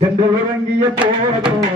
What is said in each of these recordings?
சென்றவரங்கிய போதும்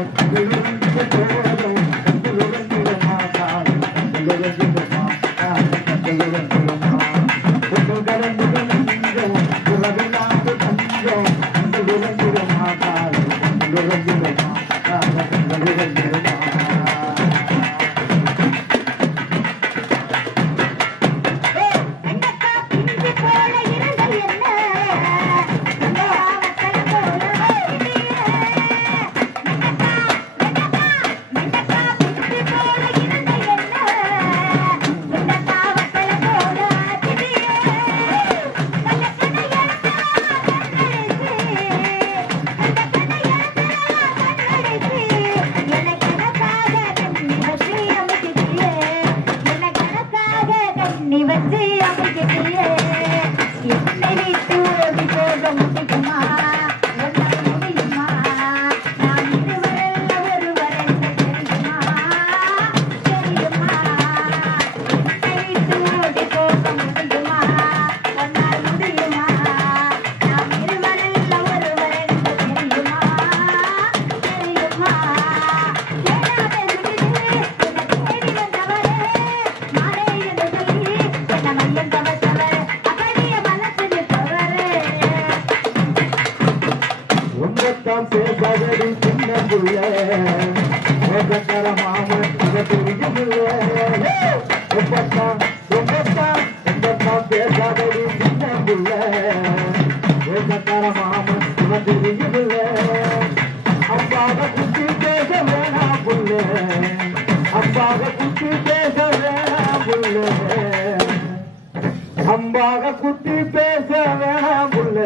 அம்பாக குட்டி பேச வேணாம் புள்ள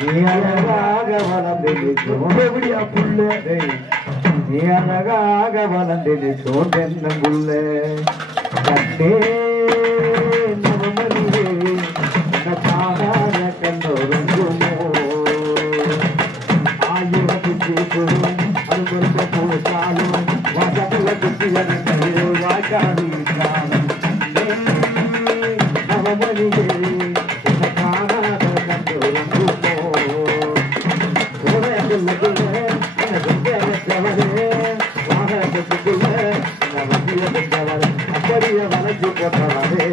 நீ அழகாக வளர்ந்திருக்கோடியா புள்ள நீ அழகாக வளர்ந்திருக்கோம் தென்னங்குள்ள கண்ணே நவமணியே காணாத கண்டோருங்குமோ ஆயிரத்து பேசும் அனுமதிக்க போட்டாலும் வாசல குட்டி வாய்க்காடி அப்படியே வளைச்சு போட்டவரே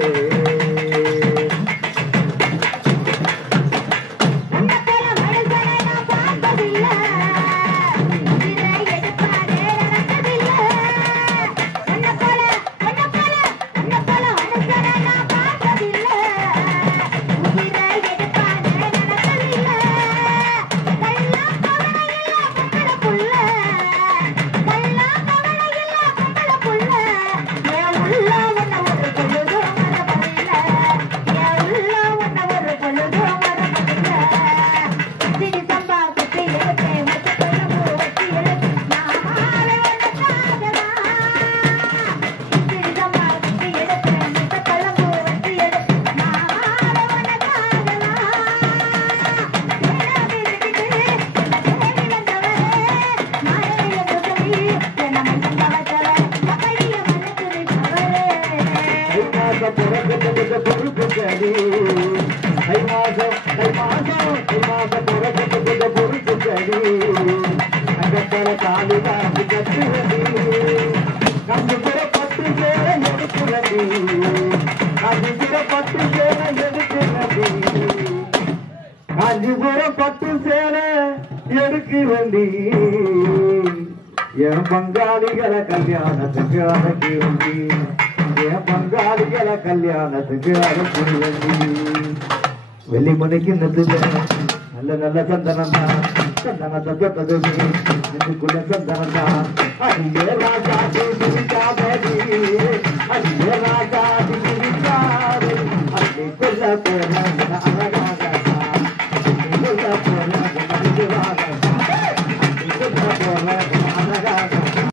பங்காளிகளை கல்யாணத்துக்கு அடக்கி வண்டி என் பங்காளிகளை கல்யாணத்துக்கு அடக்கி வண்டி வெள்ளிமணிக்கு நெத்துல நல்ல நல்ல சந்தனம் தான் சந்தனத்தை தொட்டது நெஞ்சுக்குள்ள சந்தனம் தான்